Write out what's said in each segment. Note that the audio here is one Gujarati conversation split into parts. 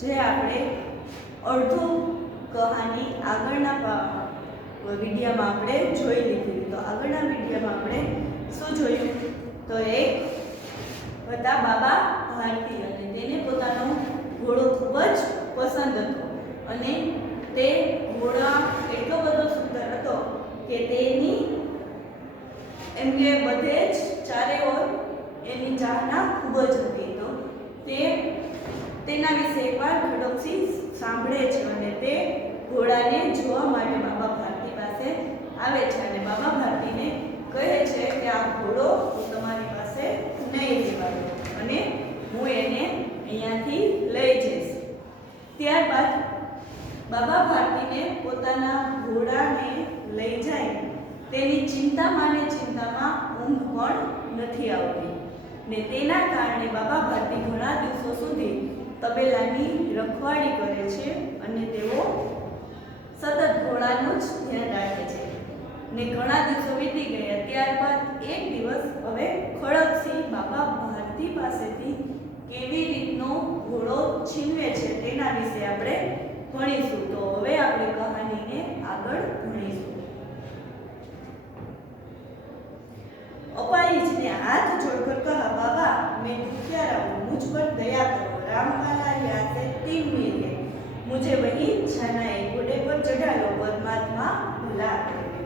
જે આપણે અડધો કહાની આગળના વિડીયોમાં આપણે જોઈ લીધી. તો આગળના વિડીયોમાં આપણે શું જોયું? તો એક હતા બાબા ભારતી અને તેને પોતાનો ઘોડો ખૂબ જ પસંદ હતો અને તે ઘોડા એટલો બધો સુંદર હતો કે તેની એમ કે બધે જ ચારે ઓર એની ચાહના ખૂબ જ હતી. તો તેના વિશે એકવાર ખડકસિંહ સાંભળે છે અને તે ઘોડાને જોવા માટે બાબા ભારતી પાસે આવે છે અને બાબા ભારતીને કહે છે કે આ ઘોડો હું તમારી પાસે નહીં લેવાડું અને હું એને અહીંયાથી લઈ જઈશ. ત્યારબાદ બાબા ભારતીને પોતાના ઘોડાને લઈ જાય તેની ચિંતામાં ઊંઘ પણ નથી આવતી ને તેના કારણે બાબા ભારતી ઘણા દિવસો સુધી તબેલાની રખવાડી કરે છે અને તેઓ સતત ઘોડાનું જ ધ્યાન રાખે છે ને ઘણા દિવસો વીતી ગયા. ત્યારબાદ એક દિવસ હવે ખડકસિંહ બાબા ભારતી પાસેથી કેવી રીતનો ઘોડો છીનવે છે તેના વિશે આપણે ભણીશું. તો હવે આપણે કહાનીને આગળ ભણીશું. अपाहिज ने हाथ जोड़कर कहा, बाबा मैं दुखियारा हूँ, मुझ पर दया करो. रामवाला यहाँ से 3 मील है, मुझे वहीं जाना है. घोड़े पर चढ़ा लो, परमात्मा भला करे.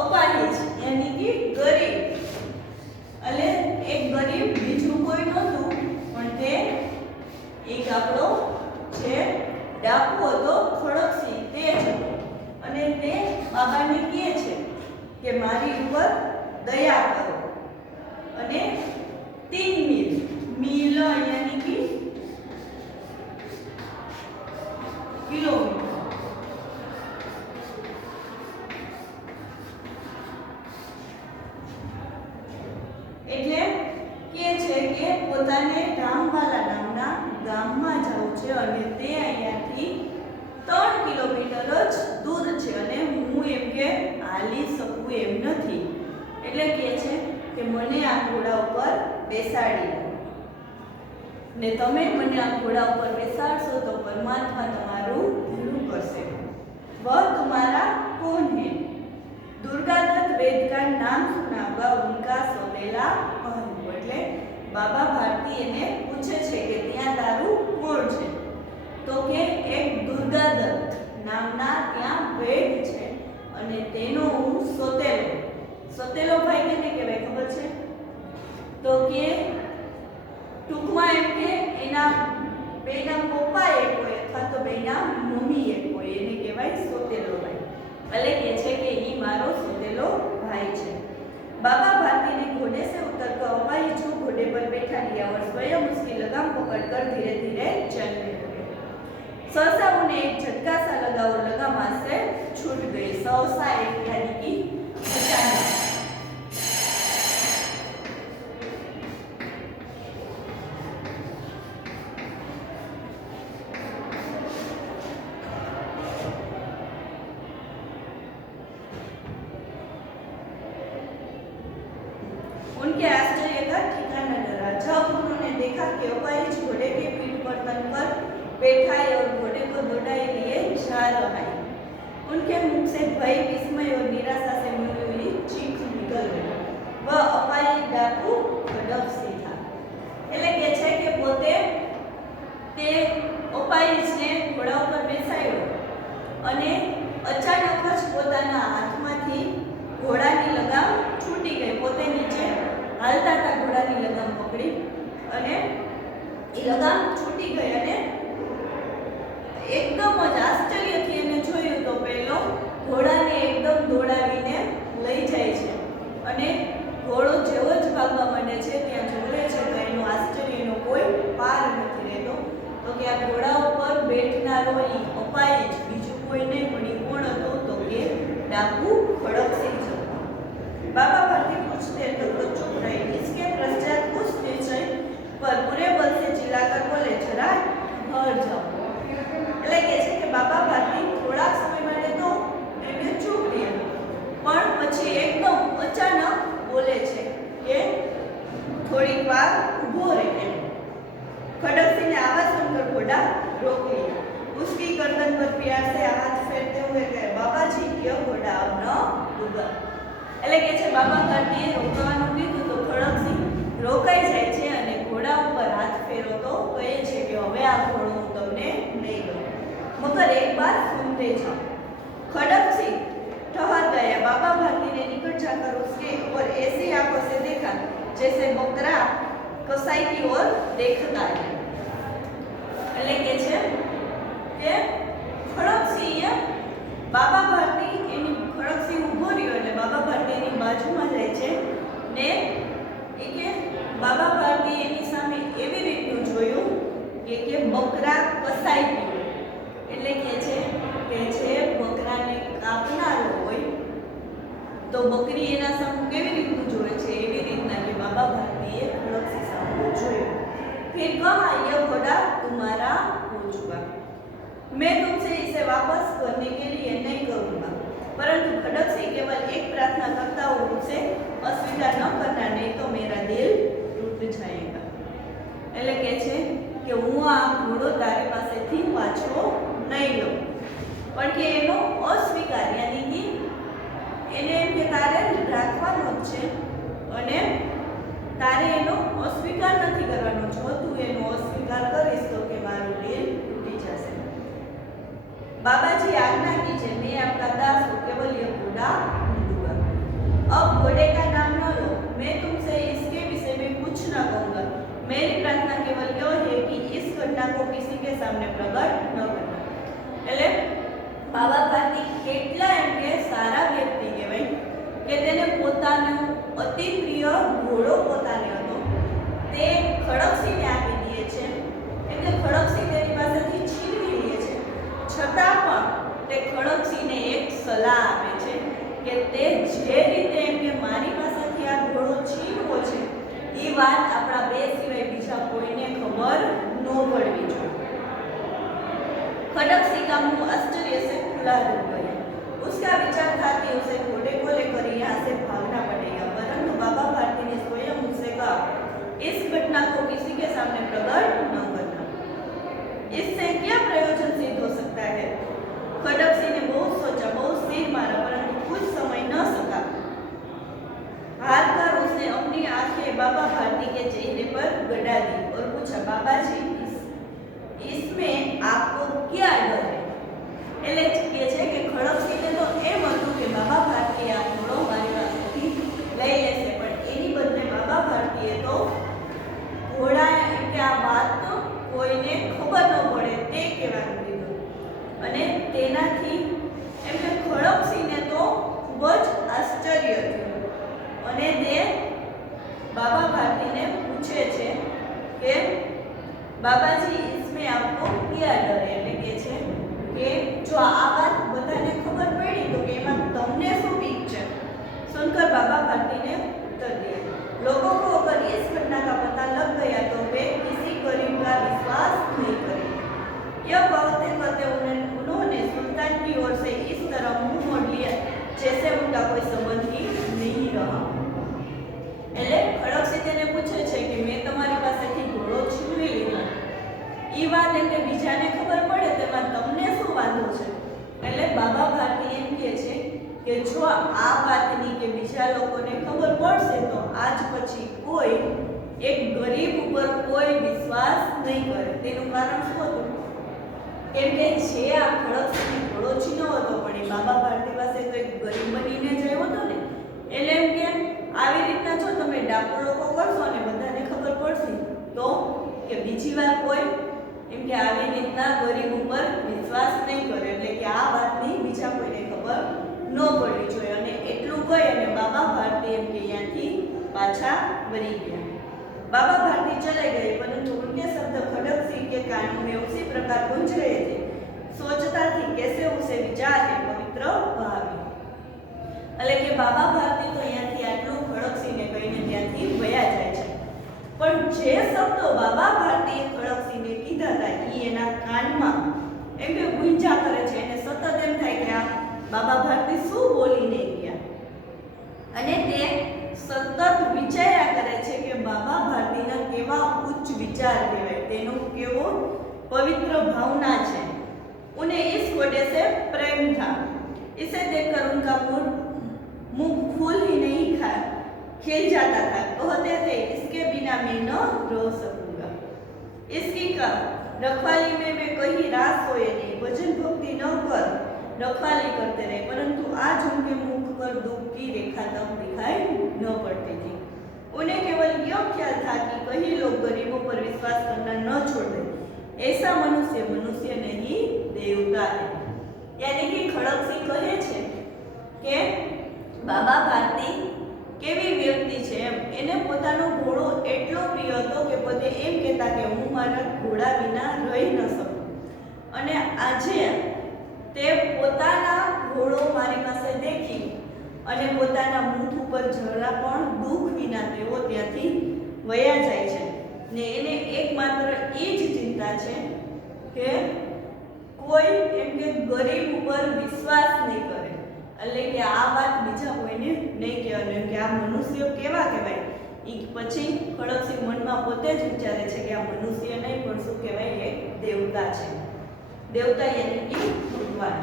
अपाहिज यानी कि गरीब એટલે એક ગરીબ બીજું કોઈ નહોતું પણ તે એક આપણો છે ડાકુ હતો ખડકસિંહ તે જ હતો અને તે બાબાને કહે છે કે મારી ઉપર દયા કરો અને 3 મીલ મીલ यानी कि કિલોમીટર એટલે કે છે કે પોતાને રામવાલા નામના ગામમાં જવું છે અને તે અહીંયાથી 3 કિલોમીટર જ દૂર છે અને હું એમ કે હાલી શકું એમ નથી. એટલે કહે છે કે મને આ ઘોડા ઉપર બેસાડી લો ને તમે મને આ ઘોડા ઉપર બેસાડશો તો પરમાત્મા તમારું ભલું કરશે. વह तुम्हारा कौन है? दुर्गादत्त वेद का नाम सुना हुआ उनका सोतेला पहलू. એટલે બાબા ભારતી એને પૂછે છે કે ત્યાં તારું કોણ છે? તો કે એક દુર્ગાદત્ત નામના ત્યાં વેદ છે અને તેનો હું સોતેલો ભાઈ કેને કહેવાય ખબર છે? તો કે ટૂંકમાં એમ કે એના બેના પપ્પા એક હોય અથવા તો બેના મમ્મી એક હોય એને કહેવાય સોતેલો ભાઈ. એટલે કે છે કે ઈ મારો સોતેલો भाई છે. बाबा भारती ने घोड़े से उतरकर अपाहिज को घोड़े पर बैठा लिया और स्वयं उसकी लगाम पकड़कर धीरे धीरे चलने लगे. सहसा उन्हें एक झटका सा लगा और लगाम हाथ से छूट गई. सहसा एक यानी कि अचानक. उनके आश्चर्य का ठिकाना न रहा जब उन्होंने देखा कि अपाहिज घोड़े के पीठ पर तन पर बैठा है और घोड़े को दौड़ाए लिए जा रहा है. उनके मुख से भय, विस्मय और निराशा से मिली हुई चीख निकल गई. वह अपाहिज डाकू खड़कसिंह था. એટલે કે છે કે પોતે તે અપાહિજને ઘોડા ઉપર બેસાડ્યો અને અચાનક જ પોતાના હાથમાંથી ઘોડાની લગામ છૂટી ગઈ. પોતે નીચે હાલતા હતા ઘોડાની લગામ પકડી અને એ લગામ છૂટી ગઈ અને એકદમ જ આશ્ચર્યથી એને જોયું તો પેલો ઘોડાને એકદમ દોડાવીને લઈ જાય છે અને ઘોડો જેવો જ ભાગવા માંડે છે ત્યાં જોવે છે તો એનો આશ્ચર્યનો કોઈ પાર નથી રહેતો. તો કે આ ઘોડા ઉપર બેઠનારો ઈ प्यार से हाथ फेरते हुए कहे बाबा जी ये घोड़ा अब न उगा એટલે કે છે બાબા ભારતીએ રોકવાનું કીધું તો ખડકસિંહ રોકાઈ જાય છે અને ઘોડા ઉપર હાથ ફેરવતો કહે છે કે હવે આ ઘોડો હું તમને નહીં દઉં મગર એક બાર સુનતે જાઓ खड़क सिंह ठहर गया बाबा भारती ने निकट जाकर उसके और ऐसी आंखों से देखा जैसे बकरा कसाई की ओर देखता है એટલે કે છે કે ખડકસિંહ બાબા ભારતી એની ખડકસિંહ ઊભો રહ્યો એટલે બાબા ભારતી એની બાજુમાં જાય છે ને એ કે બાબા ભારતી એની સામે એવી રીતનું જોયું કે બકરા કસાઈ ગયો એટલે કે છે બકરાને કાપનારો હોય તો બકરી એના સામે કેવી રીતનું જોવે છે એવી રીતના કે બાબા ભારતીએ ખડકસિંહ સામે જોયું फिर कहा यह घोड़ा तुम्हारा हो चुका मैं तुमसे इसे वापस करने के लिए नहीं करूंगा परंतु खड़क सिंह केवल एक प्रार्थना करता हूँ उसे अस्वीकार न करना नहीं तो मेरा दिल टूट जाएगा એટલે કે છે કે હું આ ઘોડો તારી પાસેથી પાછો નહીં લઉં પણ કે એનો અસ્વીકાર યાની કે એને એમ કે તારે રાખવાનો જ છે અને તારે એનો અસ્વીકાર નથી કરવાનો જો તું એનો અસ્વીકાર કરીશ તો કે મારું દિલ તૂટી જશે बाबाजी आज्ञा कीजिए मैं आपका दास हूँ केवल ये घोड़ा दूंगा अब घोड़े का नाम न लो मैं तुमसे इसके विषय में कुछ न कहूँगा मेरी प्रार्थना केवल यह है कि इस घटना को किसी के सामने प्रकट न करना એટલે બાબા ભારતી કેટલા એમ કે સારા વ્યક્તિ કહેવાય કે તેને પોતાનો અતિ પ્રિય ઘોડો પોતાને હતો તે ખડકસિંહને આપી દે છે એમ કે ખડકસિંહ તેની પાસેથી છીનવી લે છે છતાં પણ તે ખડકસિંહને એક સલાહ આપે છે કે તે જે રીતે એમ કે મારી પાસેથી આ ઘોડો છીનવો છે એ વાત આપણા બે સિવાય બીજા કોઈને ખબર ન પડવી જોઈએ खड़क का मुंह आश्चर्य से खुला हो गया उसका विचार था कि उसे घोड़े को लेकर यहाँ से भागना पड़ेगा परंतु बाबा भारती ने स्वयं उससे कहा इस घटना को किसी के सामने प्रकट न करना इससे क्या प्रयोजन सिद्ध हो सकता है खड़क सिंह ने बहुत सोचा बहुत सिर मारा परंतु कुछ समझ न सका हार कर उसने अपनी आंखें बाबा भारती के चेहरे पर गड़ा दी और पूछा बाबा जी इसमें आपको क्या डर है એટલે કે છે કે ખડકસિંહને તો એમ હતું કે બાબા ભારતી આ ઘોડો મારી પાસેથી લઈ લેશે પણ એની બદલે બાબા ભારતીએ તો ઘોડા એમ કે આ વાત તો કોઈને ખબર ન પડે તે કહેવાનું કીધું અને તેનાથી એમ કે ખડકસિંહને તો ખૂબ જ આશ્ચર્ય થયું અને તે બાબા ભારતીને પૂછે છે કે બાબાજી इसमें आपको क्या डर है એટલે કે છે કે જો આ વાત બધાને ખબર પડી તો કે એમાં તમને શું બીક છે सुनकर बाबा भारती ने उत्तर दिया लोगों को अगर इस घटना का पता लग गया तो वे किसी गरीब का विश्वास नहीं करेंगे यह कहते कहते उन्होंने सुल्तान की ओर से इस तरह मुंह मोड़ लिया जैसे उनका कोई संबंध ही नहीं रहा એટલે ખડકસિંહ તેને પૂછે છે કે મેં તમારી પાસેથી ઘોડો છીનવી લીધો એ વાત એમ કે બીજાને ખબર પડે તેમાં તમને શું વાંધો છે એટલે બાબા ભારતી એમ કહે છે કે જો આ વાતની કે બીજા લોકોને ખબર પડશે તો આજ પછી કોઈ એક ગરીબ ઉપર કોઈ વિશ્વાસ નહીં કરે તેનું કારણ શું હતું કેમ કે જે આ ખડકસિંહ ઘોડો છીનો હતો પણ એ બાબા ભારતી પાસે તો એક ગરીબ બનીને જ આવ્યો હતો ને એટલે એમ કે આવી રીતના જો તમે ડાકુ લોકો કરશો ને બધાને ખબર પડશે તો કે બીજી વાર કોઈ એમ કે આવી રીતના ગરીબ ઉપર વિશ્વાસ નહીં કરે એટલે કે આ વાતની બીજા કોઈને ખબર ન પડવી જોઈએ અને એટલું કહી અને બાબા ભારતી એમ કે અહીંયાથી પાછા વળી ગયા बाबा भारती चले गए परंतु उनके शब्द खड़क सिंह के कानों में उसी प्रकार गूंज रहे थे सोचता थी कैसे उसे विचार है पवित्र भावी એટલે કે બાબા ભારતી તો અહીંયાથી આટલું ખડકસિંહને કહીને ત્યાંથી વયા જાય છે પણ જે શબ્દો બાબા ભારતીએ ખડકસિંહને કીધા હતા એ એના કાનમાં એમ કે ગુંજા કરે છે એને સતત એમ થાય કે આ બાબા ભારતી શું બોલીને ગયા અને તે સતત વિચાર્યા કરે છે કે બાબા ભારતીના કેવા ઉચ્ચ વિચાર કહેવાય તેનો કેવો પવિત્ર ભાવના છે उन्हें इस घोड़े से प्रेम था। इसे देखकर उनका मुख फूल ही नहीं खिल जाता था। कहते थे, इसके बिना मैं न रह सकूंगा। इसकी रखवाली में मैं कहीं रास सोए नहीं, भजन भक्ति न कर रखवाली करते रहे, परंतु आज उनके मुख पर दुख की रेखा तक दिखाई न पड़ती थी। उन्हें केवल यह ख्याल था कि कहीं लोग गरीबों पर विश्वास करना न छोड़ दें। ऐसा मनुष्य मनुष्य नहीं देवता है। यानी कि खड़गસિંહ કહે છે કે બાબા ભારતી કેવી વ્યક્તિ છે એમ, એને પોતાનો ઘોડો એટલો પ્રિય હતો કે પોતે એમ કહેતા કે હું મારા ઘોડા વિના રહી ન શકું, અને આજે તે પોતાના ઘોડો મારી પાસે દેખી અને પોતાના મુખ ઉપર જરા પણ દુઃખ વિના તેઓ ત્યાંથી વયા જાય છે ને એને એકમાત્ર એ જ ચિંતા છે કે કોઈ એમ કે ગરીબ ઉપર વિશ્વાસ નહીં કરે, એટલે કે આ વાત બીજા કોઈને નહીં કહેવાની કે આ મનુષ્ય કેવા કહેવાય। એ પછી ખડગસિંહ મનમાં પોતે જ વિચારે છે કે આ મનુષ્ય નહીં પણ શું કહેવાય, એક દેવતા છે। દેવતા यानी कि ભગવાન।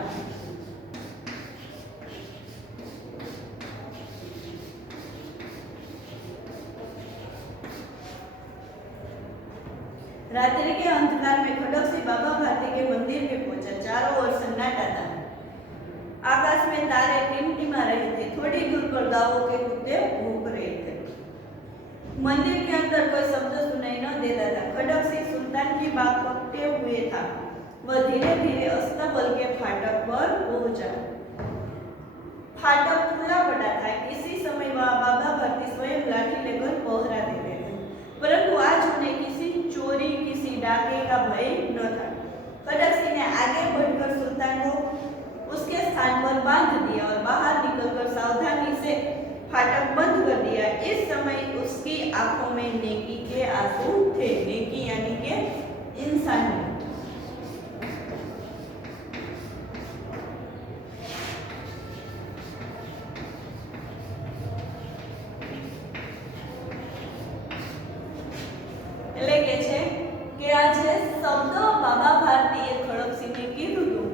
रात्रि के अंधकार में खड़गसिंह बाबा भारती के मंदिर में पहुंचा। चारों ओर सन्नाटा था। आकाश में तारे टिमटिमा रहे थे। थोड़ी दूर पर गायों के कुत्ते भूख रहे थे। मंदिर के अंदर कोई शब्द सुनाई न देता था। खड़गसिंह सुल्तान की बाग पकते हुए था। वह धीरे धीरे अस्तबल के फाटक पर पहुंचा। फाटक खुला पड़ा था। किसी समय वहां बाबा भारती स्वयं लाठी लेकर पहरा देते थे, परंतु आज उन्हें किसी चोरी किसी डाके का भय न था। खड़गसिंह ने आगे बढ़कर सुल्तान को उसके स्थान पर बांध दिया और बाहर निकलकर सावधानी से फाटक बंद कर दिया। इस समय उसकी आंखों में नेकी के आंसू थे। नेकी यानी के इंसानियत। એટલે કે છે કે આ જે શબ્દ બાબા ભારતીએ ખડગસિંહને કીધું હતું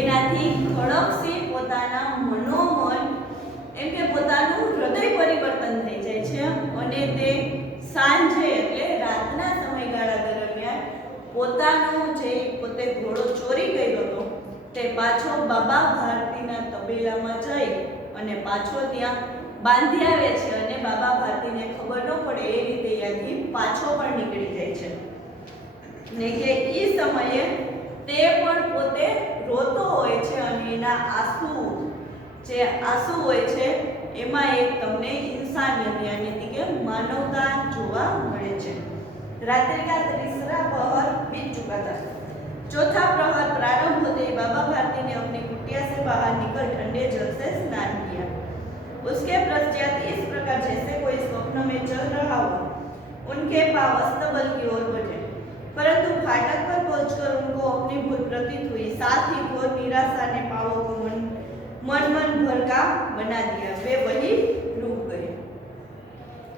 એનાથી ખડગસિંહ પોતાના મનોમન એમ કે પોતાનું હૃદય પરિવર્તન થઈ જાય છે અને તે સાંજે એટલે રાતના સમયગાળા દરમિયાન પોતાનો જે પોતે ઘોડો ચોરી ગયો હતો તે પાછો બાબા ભારતીના તબેલામાં જઈ અને પાછો ત્યાં બાંધી આવે છે અને બાબા ભારતીને ખબર ન પડે એ રીતે ત્યાંથી પાછો પણ નીકળી જાય છે ને કે એ સમયે તે પણ પોતે રોતો હોય છે અને એના આંસુ જે આંસુ હોય છે એમાં એક તમને इंसानियत यानी कि मानवता જોવા મળે છે। रात्रि का तीसरा प्रहर बीत चुका था। चौथा प्रहर प्रारंभ होते ही बाबा भारती ने अपनी कुटिया से बाहर निकल ठंडे जल से स्नान किया। उसके पश्चात इस प्रकार जैसे कोई स्वप्न में चल रहा हो उनके पांव अस्तबल की ओर बढ़े, परंतु फाटक पर पहुंचकर उनको अपनी भूल प्रतीत हुई। साथ ही घोर निराशा ने पावों को मन भर का बना दिया। वे वही रुक गए।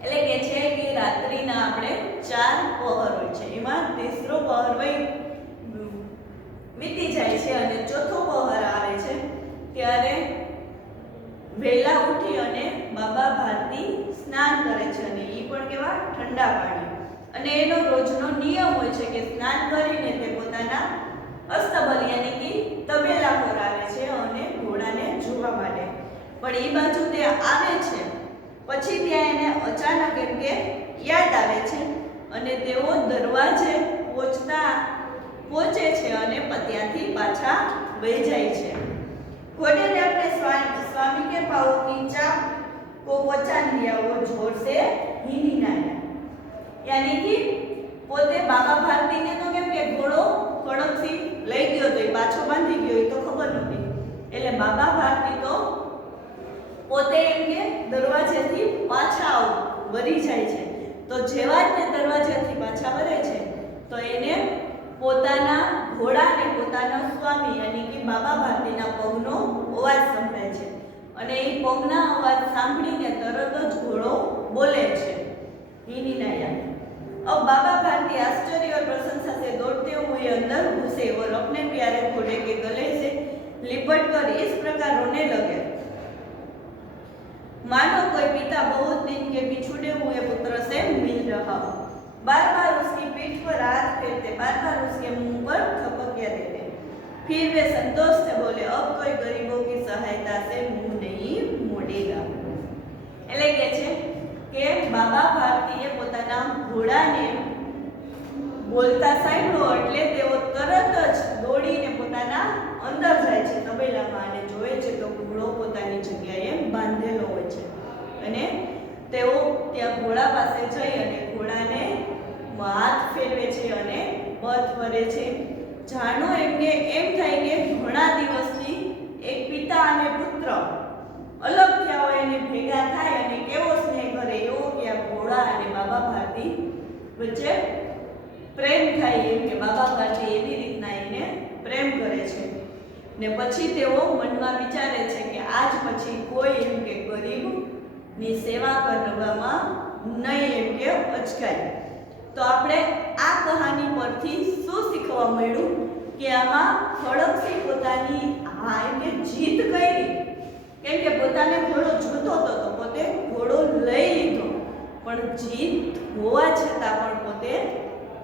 એટલે કે છે કે રાત્રિના આપણે 4 પહોર હોય છે, એમાં ત્રીજો પહોર વીતી જાય છે અને ચોથો પહોર આવે છે ત્યારે વહેલા ઉઠી અને બાબા ભારતી સ્નાન કરે છે અને એ પણ કેવા ઠંડા પાણી અને એનો રોજનો નિયમ હોય છે કે સ્નાન કરીને તે પોતાના અસ્તબલ यानी कि તબેલા પર આવે છે અને ઘોડાને જોવા માટે। પણ એ બાજુ તે આવે છે પછી ત્યાં એને અચાનક એમ કે યાદ આવે છે અને તેઓ દરવાજે પહોંચે છે અને ત્યાંથી પાછા વહી જાય છે। घोड़े ने अपने स्वामी के पाँव की चाप को पहचान लिया। वो जोर से हिनहिनाया। यानी कि पोते बाबा भारती ने तो केम के घोड़ो खड़गसिंह लई गयो तो पाछो बांधी गयो तो खबर नहोती, એટલે બાબા ભારતી તો પોતે એમ કે દરવાજેથી પાછા વળી જાય છે। તો જેવા જ તે દરવાજેથી પાછા વળે છે તો એને પોતાના ઘોડાને પોતાના સ્વામી यानी कि બાબા ભારતીના પગનો અવાજ સંભળાય છે અને એ પગના અવાજ સાંભળીને તરત જ ઘોડો બોલે છે, हिनहिनाया। अब बाबा भारती आश्चर्य और प्रशंसा से दौड़ते हुए अंदर घुसे और अपने प्यारे घोड़े के गले से लिपट कर इस प्रकार रोने लगे, मानो कोई पिता बहुत दिन के बिछुड़े हुए पुत्र से मिल रहा हो। बार बार उसकी पीठ पर हाथ फेरते, बार बार उसके मुंह पर थपकियां देते। फिर वे संतोष से बोले, अब कोई गरीबों की सहायता से मुंह नहीं मोड़ेगा। એટલે કે છે કે બાબા ભારતીએ પોતાના ઘોડાને બોલતા સાંભળ્યો એટલે તેઓ તરત જ દોડીને પોતાના અંદર જાય છે તબેલામાં અને જોવે છે તો ઘોડો પોતાની જગ્યાએ બાંધેલો હોય છે અને તેઓ ત્યાં ઘોડા પાસે જઈ અને ઘોડાને હાથ ફેરવે છે અને પગ ફરે છે। જાણો એમને એમ થાય કે ઘણા દિવસથી એક પિતા અને પુત્ર અલગ થયા હોય અને ભેગા થાય અને કેવો સ્નેહ કરે એવો કે આ ઘોડા અને બાબા ભારતી વચ્ચે પ્રેમ થાય એમ કે બાબા ભારતી એવી રીતના એને પ્રેમ કરે છે ને પછી તેઓ મનમાં વિચારે છે કે આજ પછી કોઈ એમ કે ગરીબની સેવા કરવામાં નહીં એમ કે અચકાય। તો આપણે આ કહાની પરથી શું શીખવા મળ્યું કે આમાં ખડકસિંહ પોતાની એમ કે જીત કરી, કેમ કે પોતાને ઘોડો જોતો હતો તો પોતે ઘોડો લઈ લીધો પણ જીત હોવા છતાં પણ પોતે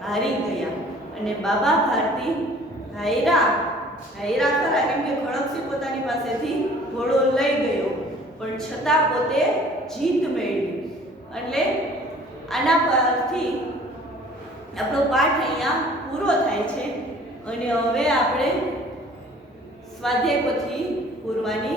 હારી ગયા અને બાબા ભારતી હાયરા ખરા, કેમ કે ખડકસિંહ પોતાની પાસેથી ઘોડો લઈ ગયો પણ છતાં પોતે જીત મેળવી। એટલે આના પરથી આપણો પાઠ અહીંયા પૂરો થાય છે અને હવે આપણે સ્વાધ્યાય પોથી પૂરવાની